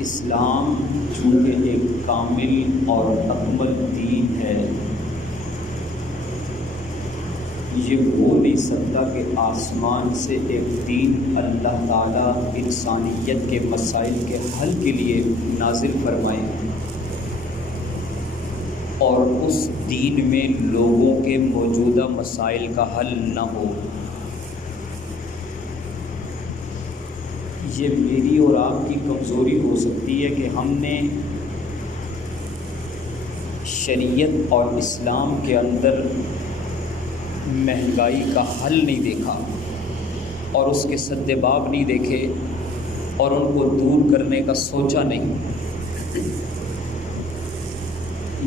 اسلام چونکہ ایک کامل اور اکمل دین ہے، یہ ہو نہیں سکتا کہ آسمان سے ایک دین اللہ تعالیٰ انسانیت کے مسائل کے حل کے لیے نازل فرمائے اور اس دین میں لوگوں کے موجودہ مسائل کا حل نہ ہو۔ یہ میری اور آپ کی کمزوری ہو سکتی ہے کہ ہم نے شریعت اور اسلام کے اندر مہنگائی کا حل نہیں دیکھا اور اس کے سدباب نہیں دیکھے اور ان کو دور کرنے کا سوچا نہیں۔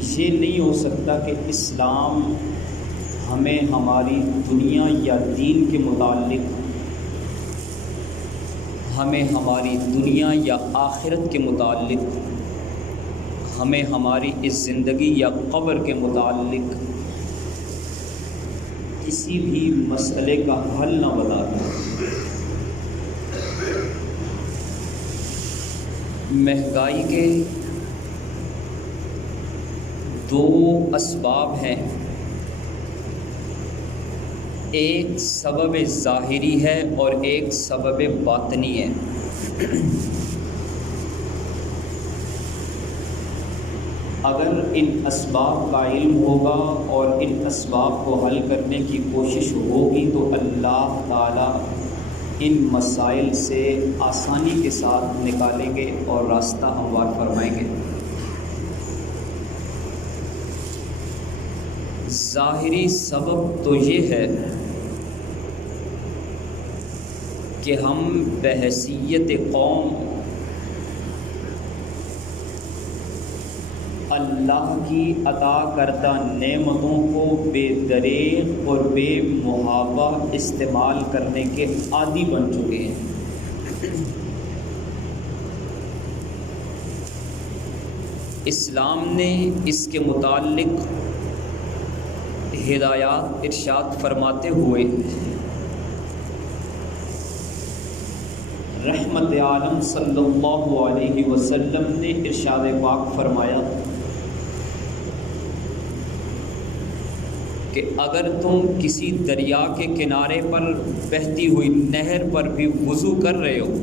یہ نہیں ہو سکتا کہ اسلام ہمیں ہماری دنیا یا دین کے متعلق، ہمیں ہماری دنیا یا آخرت کے متعلق، ہمیں ہماری اس زندگی یا قبر کے متعلق کسی بھی مسئلے کا حل نہ بتاتا۔ مہنگائی کے دو اسباب ہیں، ایک سبب ظاہری ہے اور ایک سبب باطنی ہے۔ اگر ان اسباب کا علم ہوگا اور ان اسباب کو حل کرنے کی کوشش ہوگی تو اللہ تعالیٰ ان مسائل سے آسانی کے ساتھ نکالیں گے اور راستہ ہموار فرمائیں گے۔ ظاہری سبب تو یہ ہے کہ ہم بحیثیت قوم اللہ کی عطا کردہ نعمتوں کو بے دریغ اور بے محابہ استعمال کرنے کے عادی بن چکے ہیں۔ اسلام نے اس کے متعلق ہدایات ارشاد فرماتے ہوئے رحمت عالم صلی اللہ علیہ وسلم نے ارشاد پاک فرمایا کہ اگر تم کسی دریا کے کنارے پر بہتی ہوئی نہر پر بھی وضو کر رہے ہو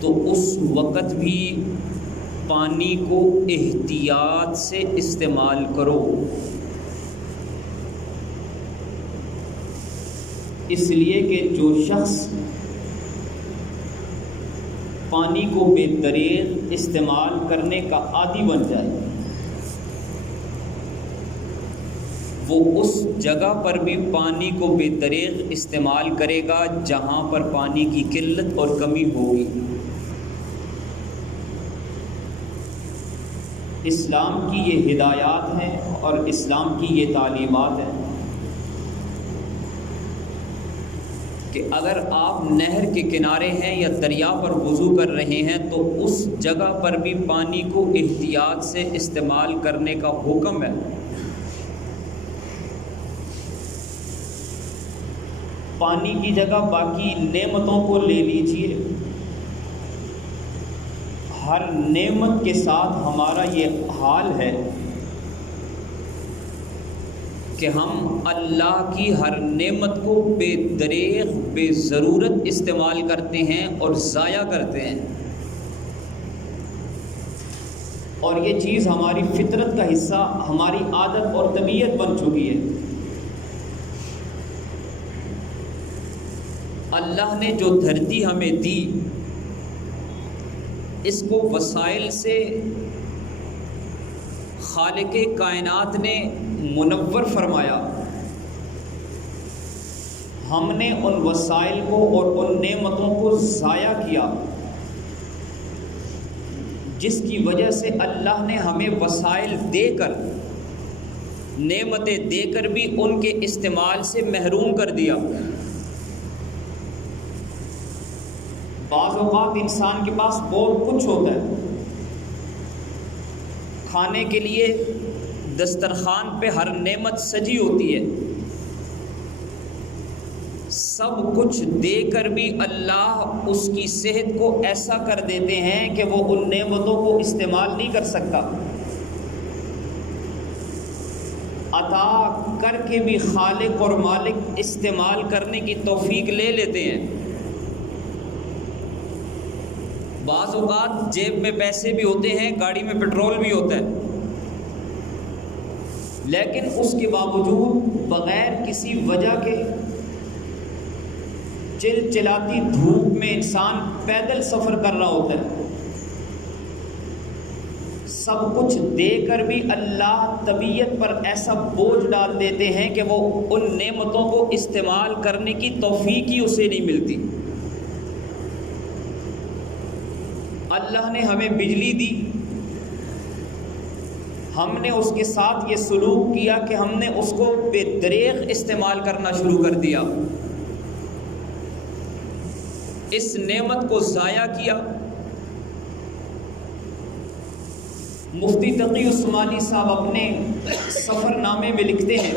تو اس وقت بھی پانی کو احتیاط سے استعمال کرو، اس لیے کہ جو شخص پانی کو بے دریغ استعمال کرنے کا عادی بن جائے وہ اس جگہ پر بھی پانی کو بے دریغ استعمال کرے گا جہاں پر پانی کی قلت اور کمی ہوگی۔ اسلام کی یہ ہدایات ہیں اور اسلام کی یہ تعلیمات ہیں کہ اگر آپ نہر کے کنارے ہیں یا دریا پر وضو کر رہے ہیں تو اس جگہ پر بھی پانی کو احتیاط سے استعمال کرنے کا حکم ہے۔ پانی کی جگہ باقی نعمتوں کو لے لیجئے، ہر نعمت کے ساتھ ہمارا یہ حال ہے کہ ہم اللہ کی ہر نعمت کو بے دریغ بے ضرورت استعمال کرتے ہیں اور ضائع کرتے ہیں، اور یہ چیز ہماری فطرت کا حصہ، ہماری عادت اور طبیعت بن چکی ہے۔ اللہ نے جو دھرتی ہمیں دی اس کو وسائل سے خالق کائنات نے منور فرمایا، ہم نے ان وسائل کو اور ان نعمتوں کو ضائع کیا، جس کی وجہ سے اللہ نے ہمیں وسائل دے کر، نعمتیں دے کر بھی ان کے استعمال سے محروم کر دیا۔ بعض اوقات انسان کے پاس بہت کچھ ہوتا ہے، کھانے کے لیے دسترخوان پہ ہر نعمت سجی ہوتی ہے، سب کچھ دے کر بھی اللہ اس کی صحت کو ایسا کر دیتے ہیں کہ وہ ان نعمتوں کو استعمال نہیں کر سکتا. عطا کر کے بھی خالق اور مالک استعمال کرنے کی توفیق لے لیتے ہیں. بعض اوقات جیب میں پیسے بھی ہوتے ہیں، گاڑی میں پیٹرول بھی ہوتا ہے، لیکن اس کے باوجود بغیر کسی وجہ کے چلچلاتی دھوپ میں انسان پیدل سفر کر رہا ہوتا ہے. سب کچھ دے کر بھی اللہ طبیعت پر ایسا بوجھ ڈال دیتے ہیں کہ وہ ان نعمتوں کو استعمال کرنے کی توفیق ہی اسے نہیں ملتی. اللہ نے ہمیں بجلی دی، ہم نے اس کے ساتھ یہ سلوک کیا کہ ہم نے اس کو بے دریغ استعمال کرنا شروع کر دیا، اس نعمت کو ضائع کیا. مفتی تقی عثمانی صاحب اپنے سفر نامے میں لکھتے ہیں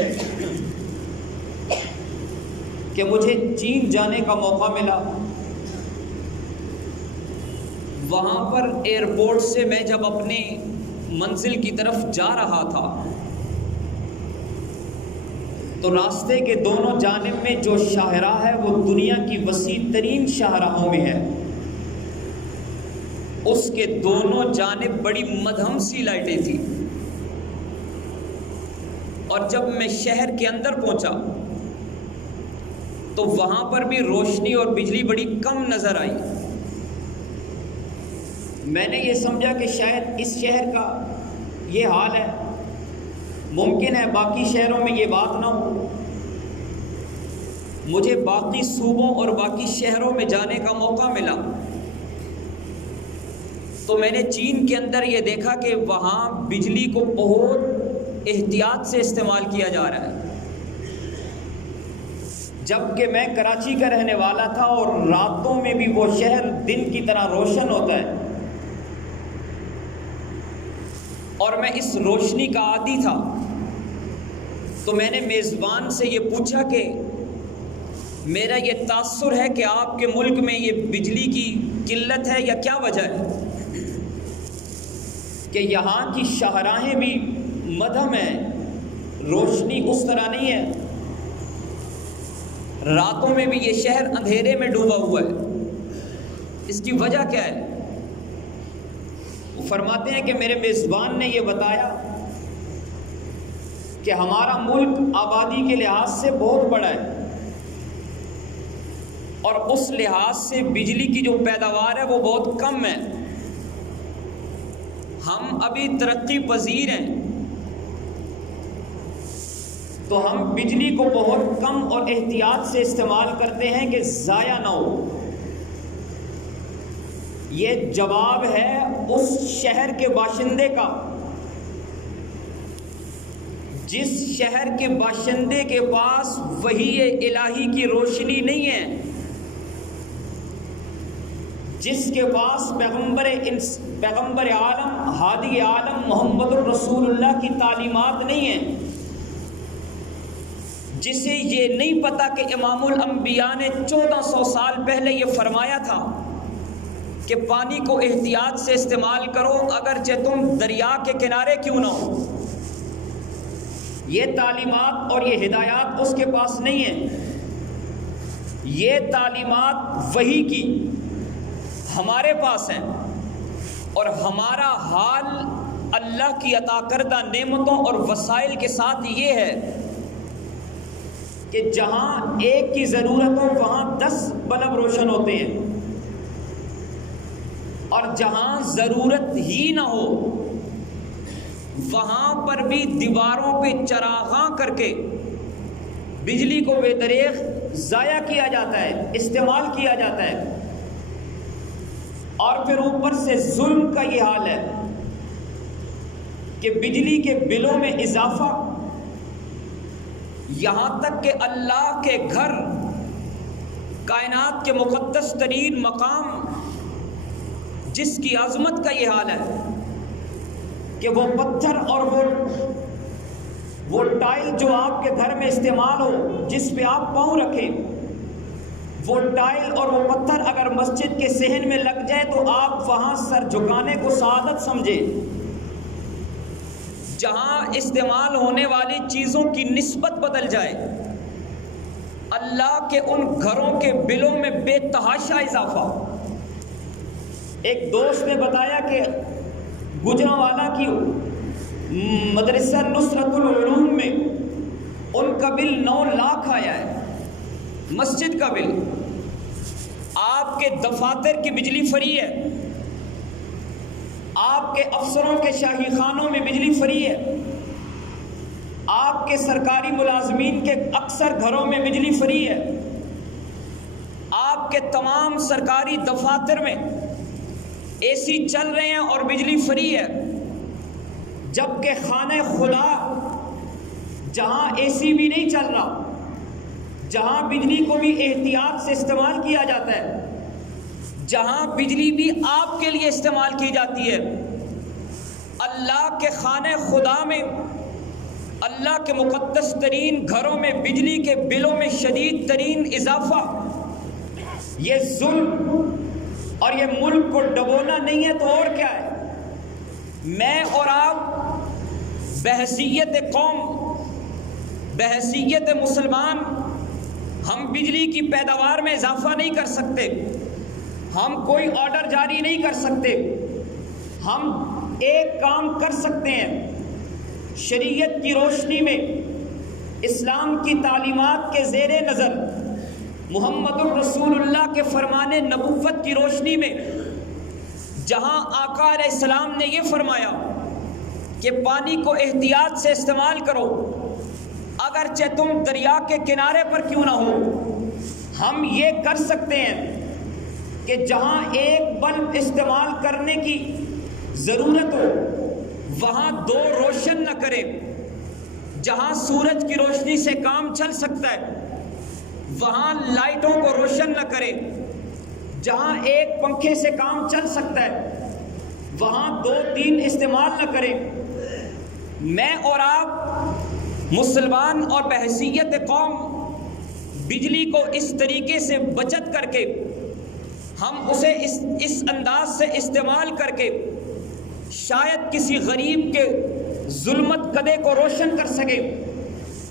کہ مجھے چین جانے کا موقع ملا. وہاں پر ایئرپورٹ سے میں جب اپنے منزل کی طرف جا رہا تھا تو راستے کے دونوں جانب میں جو شاہراہ ہے وہ دنیا کی وسیع ترین شاہراہوں میں ہے. اس کے دونوں جانب بڑی مدھم سی لائٹیں تھیں، اور جب میں شہر کے اندر پہنچا تو وہاں پر بھی روشنی اور بجلی بڑی کم نظر آئی. میں نے یہ سمجھا کہ شاید اس شہر کا یہ حال ہے، ممکن ہے باقی شہروں میں یہ بات نہ ہو. مجھے باقی صوبوں اور باقی شہروں میں جانے کا موقع ملا تو میں نے چین کے اندر یہ دیکھا کہ وہاں بجلی کو بہت احتیاط سے استعمال کیا جا رہا ہے. جبکہ میں کراچی کا رہنے والا تھا اور راتوں میں بھی وہ شہر دن کی طرح روشن ہوتا ہے، اور میں اس روشنی کا عادی تھا. تو میں نے میزبان سے یہ پوچھا کہ میرا یہ تاثر ہے کہ آپ کے ملک میں یہ بجلی کی قلت ہے یا کیا وجہ ہے کہ یہاں کی شاہراہیں بھی مدھم ہیں، روشنی اس طرح نہیں ہے، راتوں میں بھی یہ شہر اندھیرے میں ڈوبا ہوا ہے، اس کی وجہ کیا ہے؟ وہ فرماتے ہیں کہ میرے میزبان نے یہ بتایا کہ ہمارا ملک آبادی کے لحاظ سے بہت بڑا ہے، اور اس لحاظ سے بجلی کی جو پیداوار ہے وہ بہت کم ہے. ہم ابھی ترقی پذیر ہیں تو ہم بجلی کو بہت کم اور احتیاط سے استعمال کرتے ہیں کہ ضائع نہ ہو. یہ جواب ہے اس شہر کے باشندے کا جس شہر کے باشندے کے پاس وحی الہی کی روشنی نہیں ہے، جس کے پاس پیغمبر عالم ہادی عالم محمد الرسول اللہ کی تعلیمات نہیں ہیں، جسے یہ نہیں پتا کہ امام الانبیاء نے 1400 سال پہلے یہ فرمایا تھا کہ پانی کو احتیاط سے استعمال کرو اگرچہ تم دریا کے کنارے کیوں نہ ہو. یہ تعلیمات اور یہ ہدایات اس کے پاس نہیں ہیں. یہ تعلیمات وحی کی ہمارے پاس ہیں، اور ہمارا حال اللہ کی عطا کردہ نعمتوں اور وسائل کے ساتھ یہ ہے کہ جہاں ایک کی ضرورت ہو وہاں 10 بلب روشن ہوتے ہیں، اور جہاں ضرورت ہی نہ ہو وہاں پر بھی دیواروں پہ چراغاں کر کے بجلی کو بے دریغ ضائع کیا جاتا ہے، استعمال کیا جاتا ہے. اور پھر اوپر سے ظلم کا یہ حال ہے کہ بجلی کے بلوں میں اضافہ، یہاں تک کہ اللہ کے گھر، کائنات کے مقدس ترین مقام جس کی عظمت کا یہ حال ہے کہ وہ پتھر اور وہ ٹائل جو آپ کے گھر میں استعمال ہو، جس پہ آپ پاؤں رکھیں، وہ ٹائل اور وہ پتھر اگر مسجد کے صحن میں لگ جائے تو آپ وہاں سر جھکانے کو سعادت سمجھیں۔ جہاں استعمال ہونے والی چیزوں کی نسبت بدل جائے، اللہ کے ان گھروں کے بلوں میں بے تحاشا اضافہ۔ ایک دوست نے بتایا کہ گجرانوالہ کی مدرسہ نصرت العلوم میں ان کا بل 9 لاکھ آیا ہے، مسجد کا بل۔ آپ کے دفاتر کی بجلی فری ہے، آپ کے افسروں کے شاہی خانوں میں بجلی فری ہے، آپ کے سرکاری ملازمین کے اکثر گھروں میں بجلی فری ہے، آپ کے تمام سرکاری دفاتر میں اے سی چل رہے ہیں اور بجلی فری ہے، جبکہ خانہ خدا جہاں اے سی بھی نہیں چل رہا، جہاں بجلی کو بھی احتیاط سے استعمال کیا جاتا ہے، جہاں بجلی بھی آپ کے لیے استعمال کی جاتی ہے، اللہ کے خانہ خدا میں، اللہ کے مقدس ترین گھروں میں بجلی کے بلوں میں شدید ترین اضافہ۔ یہ ظلم اور یہ ملک کو ڈبونا نہیں ہے تو اور کیا ہے؟ میں اور آپ بحیثیت قوم، بحیثیت مسلمان، ہم بجلی کی پیداوار میں اضافہ نہیں کر سکتے، ہم کوئی آرڈر جاری نہیں کر سکتے۔ ہم ایک کام کر سکتے ہیں، شریعت کی روشنی میں، اسلام کی تعلیمات کے زیر نظر، محمد الرسول اللہ کے فرمان نبوت کی روشنی میں، جہاں آقا علیہ السلام نے یہ فرمایا کہ پانی کو احتیاط سے استعمال کرو، اگرچہ تم دریا کے کنارے پر کیوں نہ ہو۔ ہم یہ کر سکتے ہیں کہ جہاں ایک بلب استعمال کرنے کی ضرورت ہو وہاں 2 روشن نہ کریں، جہاں سورج کی روشنی سے کام چل سکتا ہے وہاں لائٹوں کو روشن نہ کریں، جہاں ایک پنکھے سے کام چل سکتا ہے وہاں 2-3 استعمال نہ کریں۔ میں اور آپ مسلمان اور بحیثیت قوم بجلی کو اس طریقے سے بچت کر کے، ہم اسے اس انداز سے استعمال کر کے شاید کسی غریب کے ظلمت کدے کو روشن کر سکے،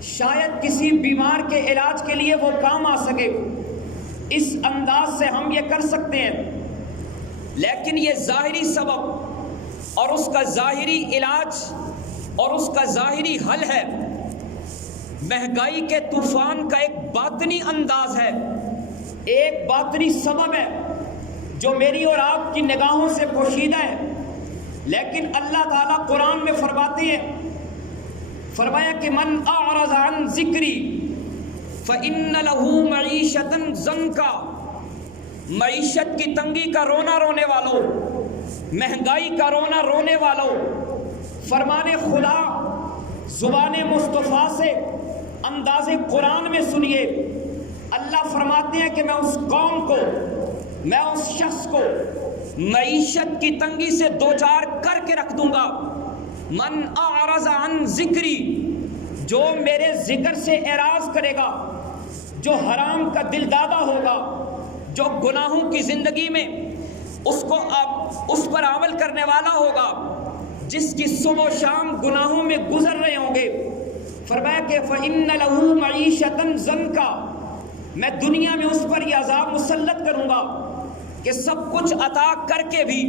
شاید کسی بیمار کے علاج کے لیے وہ کام آ سکے، اس انداز سے ہم یہ کر سکتے ہیں۔ لیکن یہ ظاہری سبب اور اس کا ظاہری علاج اور اس کا ظاہری حل ہے، مہنگائی کے طوفان کا ایک باطنی انداز ہے، ایک باطنی سبب ہے جو میری اور آپ کی نگاہوں سے پوشیدہ ہے، لیکن اللہ تعالیٰ قرآن میں فرماتے ہیں، فرمایا کہ من اعرض عن ذکری فإن له معیشۃ ضنکا، معیشت کی تنگی کا رونا رونے والوں، مہنگائی کا رونا رونے والوں، فرمان خدا زبان مصطفیٰ سے انداز قرآن میں سنیے۔ اللہ فرماتے ہیں کہ میں اس قوم کو، میں اس شخص کو معیشت کی تنگی سے دوچار کر کے رکھ دوں گا۔ من اعرض عن ذکری، جو میرے ذکر سے اعراض کرے گا، جو حرام کا دل دادا ہوگا، جو گناہوں کی زندگی میں اس پر عمل کرنے والا ہوگا، جس کی صبح و شام گناہوں میں گزر رہے ہوں گے، فرمایا کہ فَإِنَّ لَهُ مَعِيشَةً ضَنْكَ، میں دنیا میں اس پر یہ عذاب مسلط کروں گا کہ سب کچھ عطا کر کے بھی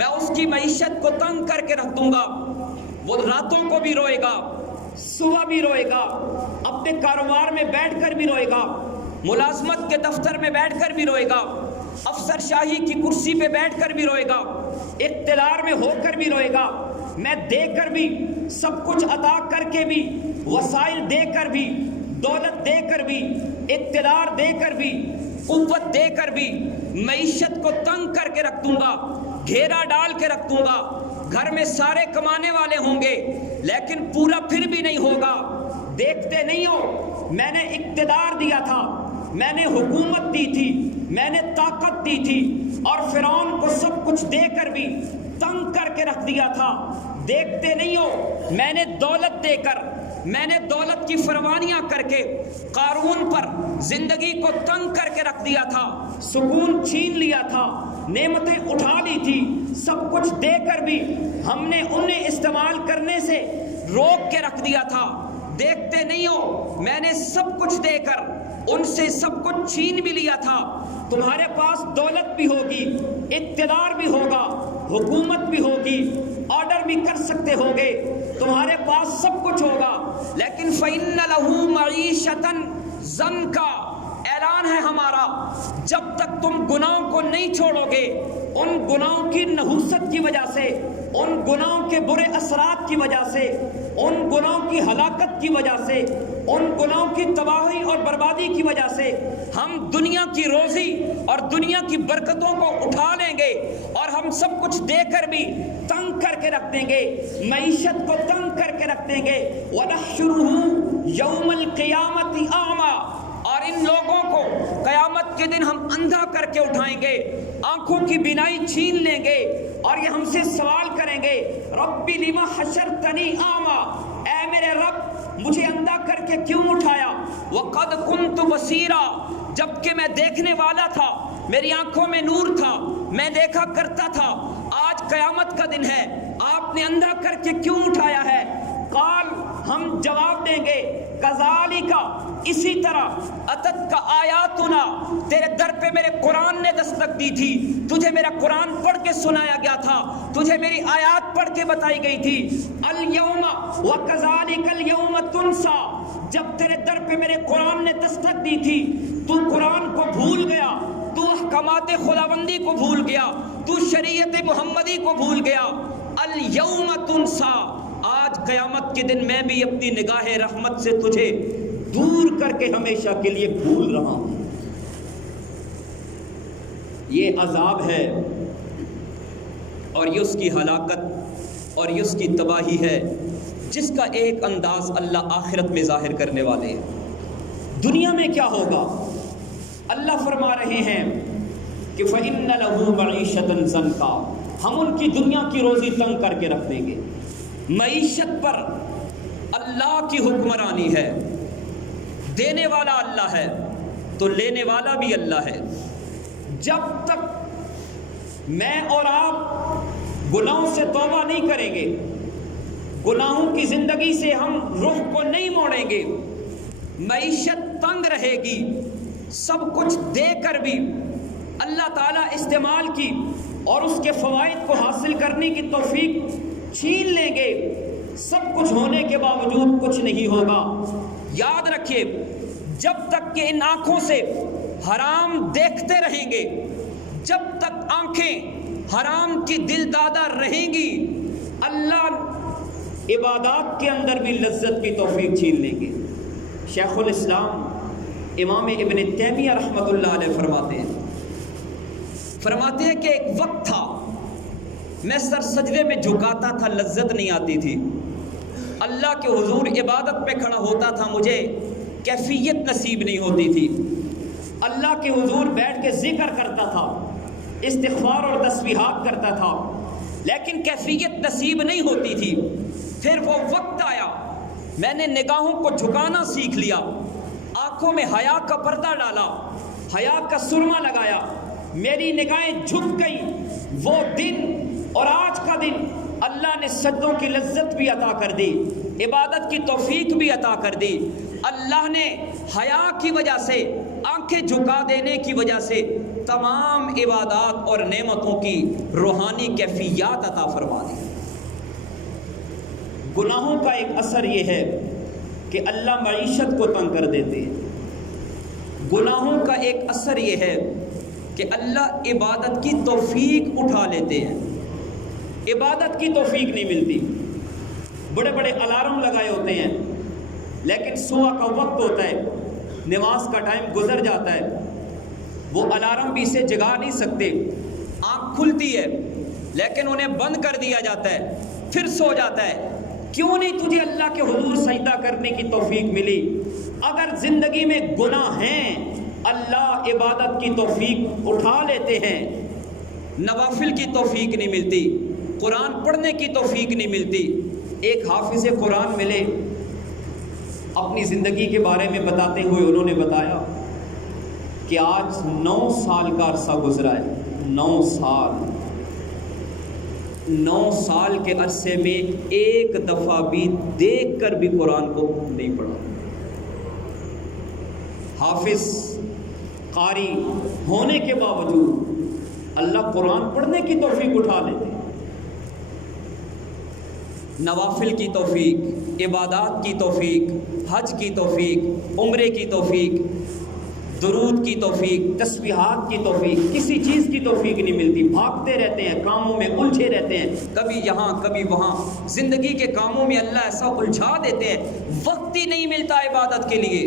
میں اس کی معیشت کو تنگ کر کے رکھ دوں گا۔ وہ راتوں کو بھی روئے گا، صبح بھی روئے گا، اپنے کاروبار میں بیٹھ کر بھی روئے گا، ملازمت کے دفتر میں بیٹھ کر بھی روئے گا، افسر شاہی کی کرسی پہ بیٹھ کر بھی روئے گا، اقتدار میں ہو کر بھی روئے گا، میں دے کر بھی، سب کچھ عطا کر کے بھی، وسائل دے کر بھی، دولت دے کر بھی، اقتدار دے کر بھی، قوت دے کر بھی معیشت کو تنگ کر کے رکھ دوں گا، گھیرا ڈال کے رکھ دوں گا۔ گھر میں سارے کمانے والے ہوں گے لیکن پورا پھر بھی نہیں ہوگا۔ دیکھتے نہیں ہو، میں نے اقتدار دیا تھا، میں نے حکومت دی تھی، میں نے طاقت دی تھی، اور فرعون کو سب کچھ دے کر بھی تنگ کر کے رکھ دیا تھا۔ دیکھتے نہیں ہو، میں نے دولت دے کر میں نے دولت کی فروانیاں کر کے قارون پر زندگی کو تنگ کر کے رکھ دیا تھا، سکون چھین لیا تھا، نعمتیں اٹھا لی تھی، سب کچھ دے کر بھی ہم نے انہیں استعمال کرنے سے روک کے رکھ دیا تھا۔ دیکھتے نہیں ہو میں نے سب کچھ دے کر ان سے سب کچھ چھین بھی لیا تھا۔ تمہارے پاس دولت بھی ہوگی، اقتدار بھی ہوگا، حکومت بھی ہوگی، آرڈر بھی کر سکتے ہوگے، تمہارے پاس سب کچھ ہوگا، لیکن فَإِنَّ لَهُ مَعِيشَةً ضَنْكَ اعلان ہے ہمارا، جب تک تم گناہوں کو نہیں چھوڑو گے، ان گناہوں کی نحوست کی وجہ سے، ان گناہوں کے برے اثرات کی وجہ سے، ان گناہوں کی ہلاکت کی وجہ سے، ان گناہوں کی تباہی اور بربادی کی وجہ سے ہم دنیا کی روزی اور دنیا کی برکتوں کو اٹھا لیں گے اور ہم سب کچھ دے کر بھی تنگ کر کے رکھ دیں گے، معیشت کو تنگ کر کے رکھ دیں گے۔ وَنَحْشُرُهُ يَوْمَ الْقِيَامَةِ أَعْمَى، اور ان لوگوں کو قیامت کے دن ہم اندھا کر کے اٹھائیں گے، آنکھوں کی بینائی چھین لیں گے اور یہ ہم سے سوال کریں گے، رب لما حشرتنی اعمی، اے میرے رب مجھے اندھا کر کے کیوں اٹھایا، وقد كنت بصیرا، جبکہ میں دیکھنے والا تھا، میری آنکھوں میں نور تھا، میں دیکھا کرتا تھا، آج قیامت کا دن ہے، آپ نے اندھا کر کے کیوں اٹھایا ہے؟ قال، ہم جواب دیں گے، کذالک، اسی طرح، اتت کا آیاتنا، تیرے در پہ میرے قرآن نے دستک دی تھی، تجھے میرا قرآن پڑھ کے سنایا گیا تھا، تجھے میری آیات پڑھ کے بتائی گئی تھی، الیوم وکذالک الیوم تنسا، جب تیرے در پہ میرے قرآن نے دستک دی تھی تو قرآن کو بھول گیا، تو احکامات خداوندی کو بھول گیا، تو شریعت محمدی کو بھول گیا، الیوم تنسا، آج قیامت کے دن میں بھی اپنی نگاہ رحمت سے تجھے دور کر کے ہمیشہ کے لیے بھول رہا ہوں۔ یہ عذاب ہے اور یہ اس کی ہلاکت اور یہ اس کی تباہی ہے، جس کا ایک انداز اللہ آخرت میں ظاہر کرنے والے ہیں۔ دنیا میں کیا ہوگا؟ اللہ فرما رہے ہیں کہ فَإِنَّ لَهُ مَعِيشَةً ضَنْكَ، ہم ان کی دنیا کی روزی تنگ کر کے رکھ دیں گے۔ معیشت پر اللہ کی حکمرانی ہے، دینے والا اللہ ہے تو لینے والا بھی اللہ ہے۔ جب تک میں اور آپ گناہوں سے توبہ نہیں کریں گے، گناہوں کی زندگی سے ہم رخ کو نہیں موڑیں گے، معیشت تنگ رہے گی، سب کچھ دے کر بھی اللہ تعالیٰ استعمال کی اور اس کے فوائد کو حاصل کرنے کی توفیق چھین لیں گے، سب کچھ ہونے کے باوجود کچھ نہیں ہوگا۔ یاد رکھیے، جب تک کہ ان آنکھوں سے حرام دیکھتے رہیں گے، جب تک آنکھیں حرام کی دل دادہ رہیں گی، اللہ عبادات کے اندر بھی لذت کی توفیق چھین لیں گے۔ شیخ الاسلام امام ابن تیمیہ رحمۃ اللہ علیہ فرماتے ہیں کہ ایک وقت تھا میں سر سجدے میں جھکاتا تھا، لذت نہیں آتی تھی، اللہ کے حضور عبادت میں کھڑا ہوتا تھا، مجھے کیفیت نصیب نہیں ہوتی تھی، اللہ کے حضور بیٹھ کے ذکر کرتا تھا، استغفار اور تسبیحات کرتا تھا، لیکن کیفیت نصیب نہیں ہوتی تھی۔ پھر وہ وقت آیا، میں نے نگاہوں کو جھکانا سیکھ لیا، آنکھوں میں حیا کا پردہ ڈالا، حیا کا سرما لگایا، میری نگاہیں جھک گئیں۔ وہ دن اور آج کا دن اللہ نے سجدوں کی لذت بھی عطا کر دی، عبادت کی توفیق بھی عطا کر دی۔ اللہ نے حیا کی وجہ سے، آنکھیں جھکا دینے کی وجہ سے تمام عبادات اور نعمتوں کی روحانی کیفیات عطا فرما دی۔ گناہوں کا ایک اثر یہ ہے کہ اللہ معیشت کو تنگ کر دیتے ہیں۔ گناہوں کا ایک اثر یہ ہے کہ اللہ عبادت کی توفیق اٹھا لیتے ہیں، عبادت کی توفیق نہیں ملتی۔ بڑے بڑے الارم لگائے ہوتے ہیں، لیکن صبح کا وقت ہوتا ہے، نماز کا ٹائم گزر جاتا ہے، وہ الارم بھی اسے جگا نہیں سکتے، آنکھ کھلتی ہے لیکن انہیں بند کر دیا جاتا ہے، پھر سو جاتا ہے۔ کیوں نہیں تجھے اللہ کے حضور سجدہ کرنے کی توفیق ملی؟ اگر زندگی میں گناہ ہیں، اللہ عبادت کی توفیق اٹھا لیتے ہیں، نوافل کی توفیق نہیں ملتی، قرآن پڑھنے کی توفیق نہیں ملتی۔ ایک حافظ قرآن ملے، اپنی زندگی کے بارے میں بتاتے ہوئے انہوں نے بتایا کہ آج 9 سال کا عرصہ گزرا ہے، 9 سال کے عرصے میں ایک دفعہ بھی دیکھ کر بھی قرآن کو نہیں پڑھا۔ حافظ قاری ہونے کے باوجود اللہ قرآن پڑھنے کی توفیق اٹھا لیتے ہیں، نوافل کی توفیق، عبادات کی توفیق، حج کی توفیق، عمرے کی توفیق، درود کی توفیق، تسبیحات کی توفیق، کسی چیز کی توفیق نہیں ملتی، بھاگتے رہتے ہیں، کاموں میں الجھے رہتے ہیں، کبھی یہاں کبھی وہاں، زندگی کے کاموں میں اللہ ایسا الجھا دیتے ہیں، وقت ہی نہیں ملتا عبادت کے لیے۔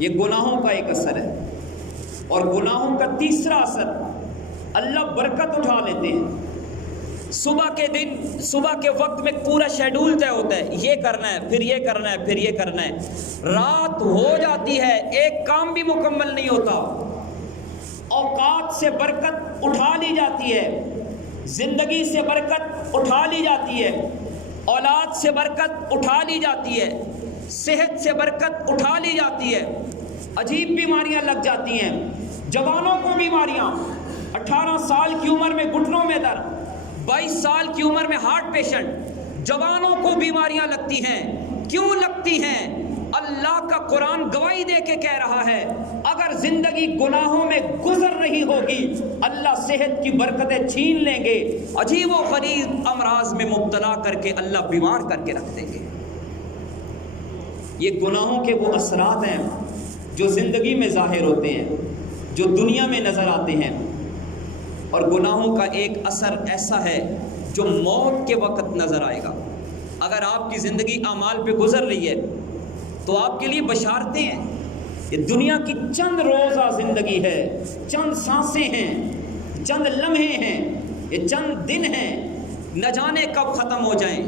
یہ گناہوں کا ایک اثر ہے، اور گناہوں کا تیسرا اثر، اللہ برکت اٹھا لیتے ہیں۔ صبح کے وقت میں پورا شیڈول طے ہوتا ہے، یہ کرنا ہے، پھر یہ کرنا ہے، پھر یہ کرنا ہے، رات ہو جاتی ہے، ایک کام بھی مکمل نہیں ہوتا، اوقات سے برکت اٹھا لی جاتی ہے، زندگی سے برکت اٹھا لی جاتی ہے، اولاد سے برکت اٹھا لی جاتی ہے، صحت سے برکت اٹھا لی جاتی ہے، عجیب بیماریاں لگ جاتی ہیں، جوانوں کو بیماریاں، 18 سال کی عمر میں گھٹنوں میں درد، 22 سال کی عمر میں ہارٹ پیشنٹ، جوانوں کو بیماریاں لگتی ہیں۔ کیوں لگتی ہیں؟ اللہ کا قرآن گواہی دے کے کہہ رہا ہے اگر زندگی گناہوں میں گزر رہی ہوگی اللہ صحت کی برکتیں چھین لیں گے، عجیب و غریب امراض میں مبتلا کر کے اللہ بیمار کر کے رکھ دیں گے۔ یہ گناہوں کے وہ اثرات ہیں جو زندگی میں ظاہر ہوتے ہیں، جو دنیا میں نظر آتے ہیں، اور گناہوں کا ایک اثر ایسا ہے جو موت کے وقت نظر آئے گا۔ اگر آپ کی زندگی اعمال پہ گزر رہی ہے تو آپ کے لیے بشارتیں ہیں، یہ دنیا کی چند روزہ زندگی ہے، چند سانسیں ہیں، چند لمحے ہیں، یہ چند دن ہیں، نہ جانے کب ختم ہو جائیں۔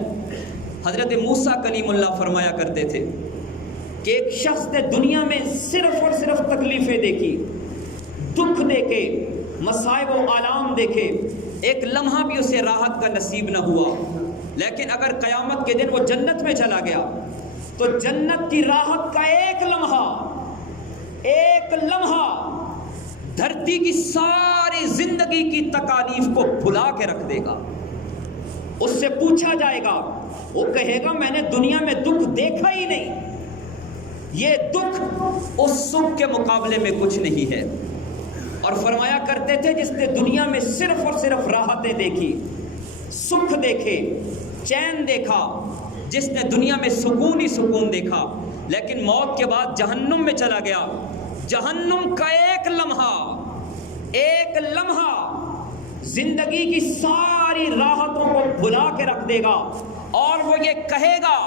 حضرت موسیٰ کلیم اللہ فرمایا کرتے تھے کہ ایک شخص نے دنیا میں صرف اور صرف تکلیفیں دیکھی، دکھ دیکھے، مصائب و آلام دیکھے، ایک لمحہ بھی اسے راحت کا نصیب نہ ہوا، لیکن اگر قیامت کے دن وہ جنت میں چلا گیا تو جنت کی راحت کا ایک لمحہ دھرتی کی ساری زندگی کی تکالیف کو بھلا کے رکھ دے گا۔ اس سے پوچھا جائے گا، وہ کہے گا میں نے دنیا میں دکھ دیکھا ہی نہیں، یہ دکھ اس سکھ کے مقابلے میں کچھ نہیں ہے۔ اور فرمایا کرتے تھے جس نے دنیا میں صرف اور صرف راحتیں دیکھی، سکھ دیکھے، چین دیکھا، جس نے دنیا میں سکون ہی سکون دیکھا، لیکن موت کے بعد جہنم میں چلا گیا، جہنم کا ایک لمحہ زندگی کی ساری راحتوں کو بھلا کے رکھ دے گا، اور وہ یہ کہے گا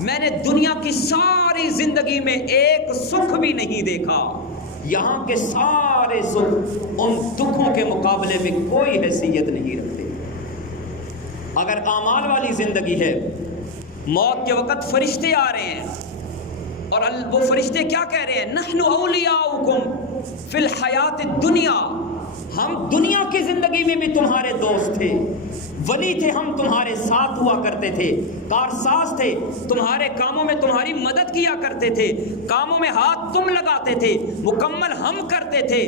میں نے دنیا کی ساری زندگی میں ایک سکھ بھی نہیں دیکھا، یہاں کے سارے سکھ ان دکھوں کے مقابلے میں کوئی حیثیت نہیں رکھتے۔ اگر اعمال والی زندگی ہے، موت کے وقت فرشتے آ رہے ہیں، اور وہ فرشتے کیا کہہ رہے ہیں؟ نحن اولیاؤکم فی الحیات الدنیا، ہم دنیا کی زندگی میں بھی تمہارے دوست تھے، ولی تھے، ہم تمہارے ساتھ ہوا کرتے تھے، کارساز تھے، تمہارے کاموں میں تمہاری مدد کیا کرتے تھے، کاموں میں ہاتھ تم لگاتے تھے، مکمل ہم کرتے تھے،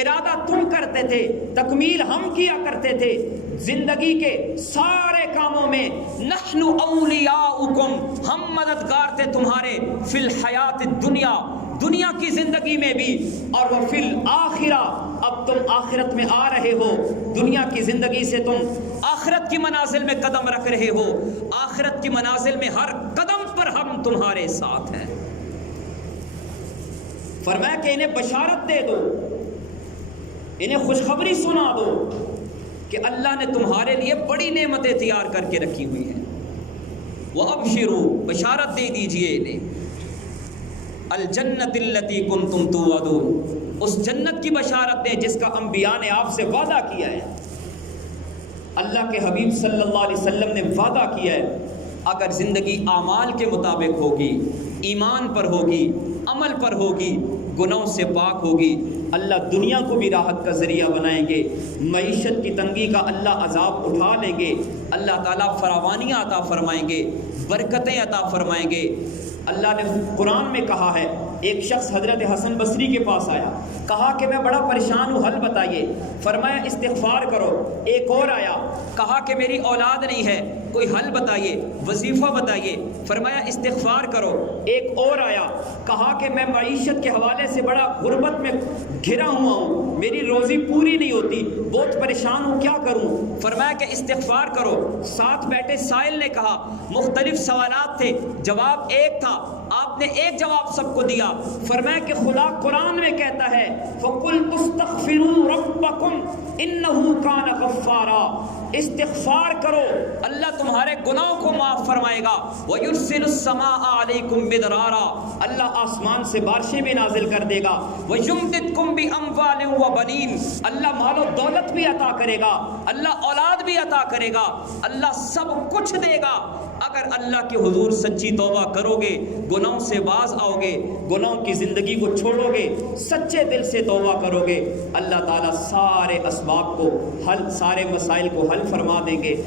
ارادہ تم کرتے تھے، تکمیل ہم کیا کرتے تھے، زندگی کے سارے کاموں میں نحن اولیاؤکم، ہم مددگار تھے تمہارے، فی الحیات الدنیا، دنیا کی زندگی میں بھی، اور وہ فی الآخرہ، اب تم آخرت میں آ رہے ہو، دنیا کی زندگی سے تم آخرت کی منازل میں قدم رکھ رہے ہو، آخرت کی منازل میں ہر قدم پر ہم تمہارے ساتھ ہیں۔ فرمایا کہ انہیں بشارت دے دو، انہیں خوشخبری سنا دو کہ اللہ نے تمہارے لیے بڑی نعمتیں تیار کر کے رکھی ہوئی ہیں۔ وَأَبْشِرُوا، بشارت دے دیجئے انہیں، الجنت التی کنتم توعدون، اس جنت کی بشارت دیں جس کا انبیاء نے آپ سے وعدہ کیا ہے۔ اللہ کے حبیب صلی اللہ علیہ وسلم نے وعدہ کیا ہے اگر زندگی اعمال کے مطابق ہوگی، ایمان پر ہوگی، عمل پر ہوگی، گناہوں سے پاک ہوگی، اللہ دنیا کو بھی راحت کا ذریعہ بنائیں گے، معیشت کی تنگی کا اللہ عذاب اٹھا لیں گے، اللہ تعالیٰ فراوانیاں عطا فرمائیں گے، برکتیں عطا فرمائیں گے، اللہ نے قرآن میں کہا ہے، ایک شخص حضرت حسن بصری کے پاس آیا، کہا کہ میں بڑا پریشان ہوں، حل بتائیے۔ فرمایا استغفار کرو۔ ایک اور آیا، کہا کہ میری اولاد نہیں ہے، کوئی حل بتائیے، وظیفہ بتائیے۔ فرمایا استغفار کرو۔ ایک اور آیا، کہا کہ میں معیشت کے حوالے سے بڑا غربت میں گھرا ہوا ہوں، میری روزی پوری نہیں ہوتی، بہت پریشان ہوں، کیا کروں؟ فرمایا کہ استغفار کرو۔ ساتھ بیٹھے سائل نے کہا، مختلف سوالات تھے، جواب ایک تھا، آپ نے ایک جواب سب کو دیا۔ فرمایا کہ خدا قرآن میں کہتا ہے فَقُلْتُ اسْتَغْفِرُوا رَبَّكُمْ إِنَّهُ كَانَ غَفَّارًا، استغفار کرو، اللہ تمہارے گناہوں کو معاف فرمائے گا۔ وَيُرْسِلُ السَّمَاءَ عَلَيْكُمْ مِدْرَارًا، اللہ آسمان سے بارشیں بھی نازل کر دے گا۔ وَيُمْدِدْكُمْ بِأَمْوَالٍ وَبَنِينَ، اللہ مال و دولت بھی عطا کرے گا، اللہ اولاد بھی عطا کرے گا، اللہ سب کچھ دے گا اگر اللہ کے حضور سچی توبہ کرو گے، گناہوں سے باز آؤ گے، گناہوں کی زندگی کو چھوڑو گے، سچے دل سے توبہ کرو گے، اللہ تعالیٰ سارے اسباب کو حل، سارے مسائل کو حل فرما دیں گے۔